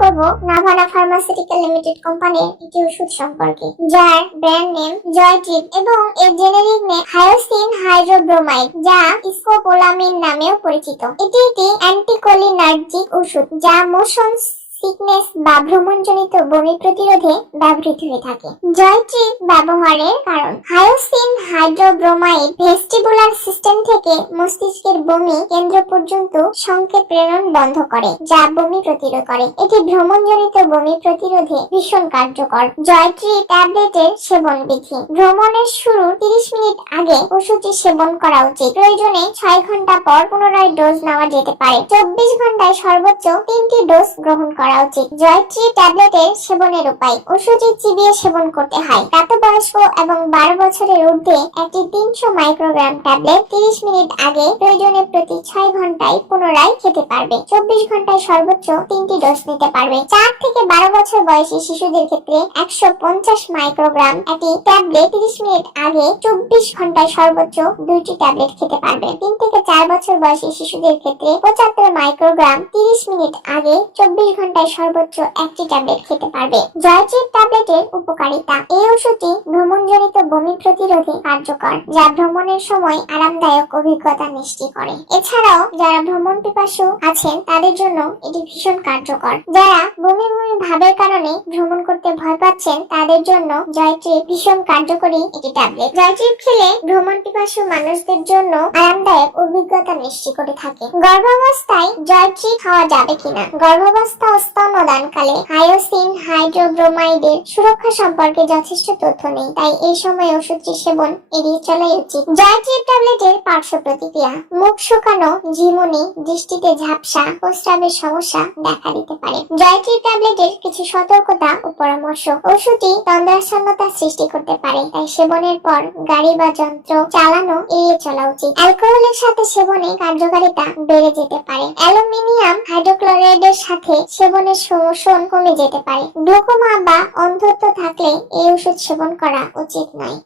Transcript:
করব Navana pharmaceutical limited কোম্পানির একটি ওষুধ সম্পর্কে, যার ব্র্যান্ড নেম জয়ট্রিপ এবং এর জেনেরিক নেম হায়োসিন হাইড্রোব্রোমাইড যা স্কোপোলামিন নামেও পরিচিত। এটি একটি অ্যান্টিকোলিনার্জিক ওষুধ, যা মোশন সিকনেস বা ভ্রমণজনিত বমি প্রতিরোধে ব্যবহৃত হয়ে থাকে। জয়ট্রিপ ব্যবহারের কারণ। হায়োসিন হাইড্রোব্রোমাইড ভেস্টিবুলার সিস্টেম থেকে মস্তিষ্কের বমি কেন্দ্র পর্যন্ত সংকেত প্রেরণ বন্ধ করে, যা বমি প্রতিরোধ করে। এটি ভ্রমণজনিত বমি প্রতিরোধে ভীষণ কার্যকর। জয়ট্রি ট্যাবলেটের সেবন বিধি ভ্রমণের শুরু তিরিশ মিনিট আগে ওষুধটি সেবন করা উচিত। প্রয়োজনে ছয় ঘণ্টা পর পুনরায় ডোজ নেওয়া যেতে পারে। চব্বিশ ঘন্টায় সর্বোচ্চ তিনটি ডোজ গ্রহণ করা উচিত। জয়ট্রি ট্যাবলেটের সেবনের উপায়। ওষুধটি চিবিয়ে সেবন করতে হয়। প্রাপ্তবয়স্ক এবং বারো বছরের ঊর্ধ্বে একটি তিনশো মাইক্রোগ্রাম ট্যাবলেট তিরিশ মিনিট আগে প্রয়োজনে প্রতি ছয় ঘন্টায় পুনরায় খেতে পারবে। চব্বিশ ঘন্টায় সর্বোচ্চ তিনটি ডোজ নিতে পারবে। চার থেকে বারো বছর বয়সী শিশুদের ক্ষেত্রে একশো পঞ্চাশ মাইক্রোগ্রাম একটি ট্যাবলেট তিরিশ মিনিট আগে চব্বিশ ঘন্টায় সর্বোচ্চ দুইটি ট্যাবলেট খেতে পারবে। তিন থেকে চার বছর বয়সী শিশুদের ক্ষেত্রে পঁচাত্তর মাইক্রোগ্রাম তিরিশ মিনিট আগে চব্বিশ ঘন্টায় সর্বোচ্চ একটি ট্যাবলেট খেতে পারবে। জয়চিপ ট্যাবলেটের উপকারিতা। এই ওষুধটি ভ্রমণজনিত বমি প্রতিরোধে কার্যকর, যা ভ্রমণের সময় আরামদায়ক অভিজ্ঞতা নিশ্চিত করে। এছাড়াও যারা ভ্রমণ পিপাসু আছেন, তাদের জন্য এটি ভীষণ কার্যকর। যারা বমি বমি ভাবের কারণে ভ্রমণ করতে ভয় পাচ্ছেন, তাদের জন্য জয়ট্রিপ ভীষণ কার্যকরী একটি ট্যাবলেট। জয়ট্রিপ খেলে ভ্রমণ পিপাসু মানুষদের জন্য আরামদায়ক অভিজ্ঞতা নিশ্চিত করে থাকে। গর্ভাবস্থায় জয়ট্রিপ খাওয়া যাবে কিনা? গর্ভাবস্থা স্তন্যদানকালে হায়োসিন হাইড্রোব্রোমাইডের সুরক্ষা সম্পর্কে যথেষ্ট তথ্য নেই, তাই এই সময় ওষুধটি সেবন এড়িয়ে চলাই উচিত। জয়ট্রিপ ট্যাবলেটের পার্শ্ব প্রতিক্রিয়া, মুখ শুকানো, ঝিমুনি, দৃষ্টিতে ঝাপসা, প্রস্রাবের সমস্যা দেখা দিতে পারে। জয়ট্রিপ ট্যাবলেটের কিছু সতর্কতা ও পরামর্শ। ওষুধটি তন্দ্রাচ্ছন্নতা সৃষ্টি করতে পারে, তাই সেবনের পর গাড়ি বা যন্ত্র চালানো এড়িয়ে চলা উচিত। অ্যালকোহলের সাথে সেবনে কার্যকারিতা বেড়ে যেতে পারে। অ্যালুমিনিয়াম হাইড্রোক্লোরাইডের সাথে সেবনের শোষণ কমে যেতে পারে। গ্লুকোমা বা অন্ধত্ব থাকলে এই ওষুধ সেবন করা উচিত নয়।